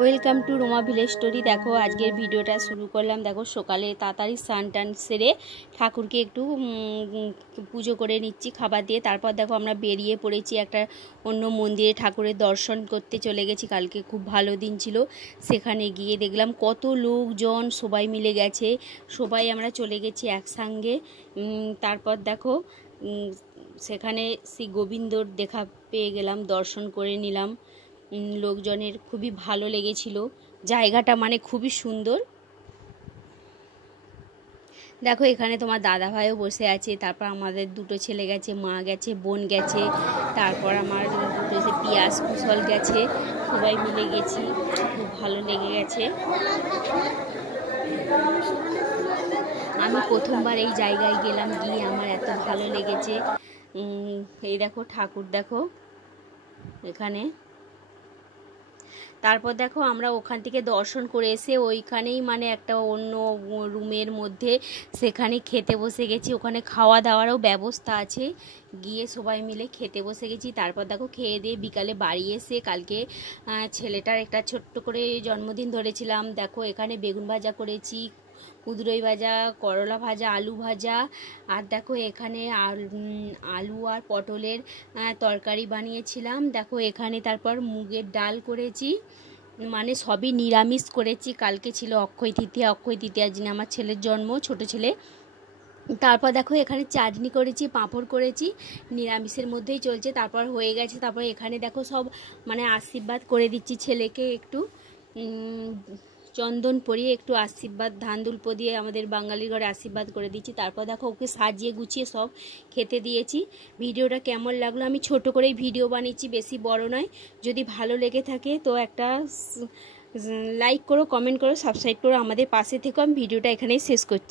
Welcome to Ruma village story. দেখো আজকের ভিডিওটা শুরু করলাম। দেখো সকালে তাড়াতাড়ি স্নান টান সেরে ঠাকুরকে একটু পুজো করে নিচ্ছি খাবার দিয়ে। তারপর দেখো আমরা বেরিয়ে পড়েছি একটা অন্য মন্দিরে ঠাকুরের দর্শন করতে চলে গেছি। কালকে খুব ভালো দিন ছিল, সেখানে গিয়ে দেখলাম কত লোকজন সবাই মিলে গেছে, সবাই আমরা চলে গেছি একসঙ্গে। তারপর দেখো সেখানে শ্রী গোবিন্দর দেখা পেয়ে গেলাম, দর্শন করে নিলাম। লোকজনের খুবই ভালো লেগেছিল, জায়গাটা মানে খুবই সুন্দর। দেখো এখানে তোমার দাদা ভাইও বসে আছে, তারপর আমাদের দুটো ছেলে গেছে, মা গেছে, বোন গেছে, তারপর আমার দুটো পিয়াস কুশল গেছে, সবাই মিলে গেছি, খুব ভালো লেগে গেছে। আমি প্রথমবার এই জায়গায় গেলাম, গিয়ে আমার এত ভালো লেগেছে। এই দেখো ঠাকুর দেখো এখানে। তারপর দেখো আমরা ওখান থেকে দর্শন করে এসে ওইখানেই মানে একটা অন্য রুমের মধ্যে সেখানে খেতে বসে গেছি। ওখানে খাওয়া দাওয়ারও ব্যবস্থা আছে, গিয়ে সবাই মিলে খেতে বসে গেছি। তারপর দেখো খেয়ে দিয়ে বিকালে বাড়ি এসে কালকে ছেলেটার একটা ছোট্ট করে জন্মদিন ধরেছিলাম। দেখো এখানে বেগুন ভাজা করেছি, কুদরই ভাজা, করলা ভাজা, আলু ভাজা, আর দেখো এখানে আলু আর পটলের তরকারি বানিয়েছিলাম। দেখো এখানে তারপর মুগের ডাল করেছি, মানে সবই নিরামিষ করেছি। কালকে ছিল অক্ষয় তৃতীয়া, অক্ষয় তৃতীয়ার দিনে আমার ছেলের জন্ম, ছোট ছেলে। তারপর দেখো এখানে চাটনি করেছি, পাঁপড় করেছি, নিরামিষের মধ্যেই চলছে। তারপর হয়ে গেছে। তারপর এখানে দেখো সব মানে আশীর্বাদ করে দিচ্ছি ছেলেকে, একটু চন্দন পরিয়ে একটু আশীর্বাদ, ধান দুল্প দিয়ে আমাদের বাঙালির ঘরে আশীর্বাদ করে দিচ্ছি। তারপর দেখো ওকে সাজিয়ে গুছিয়ে সব খেতে দিয়েছি। ভিডিওটা কেমন লাগলো, আমি ছোট করেই ভিডিও বানিয়েছি, বেশি বড় নয়। যদি ভালো লেগে থাকে তো একটা লাইক করো, কমেন্ট করো, সাবস্ক্রাইব করো, আমাদের পাশে থেকো। আমি ভিডিওটা এখানেই শেষ করতে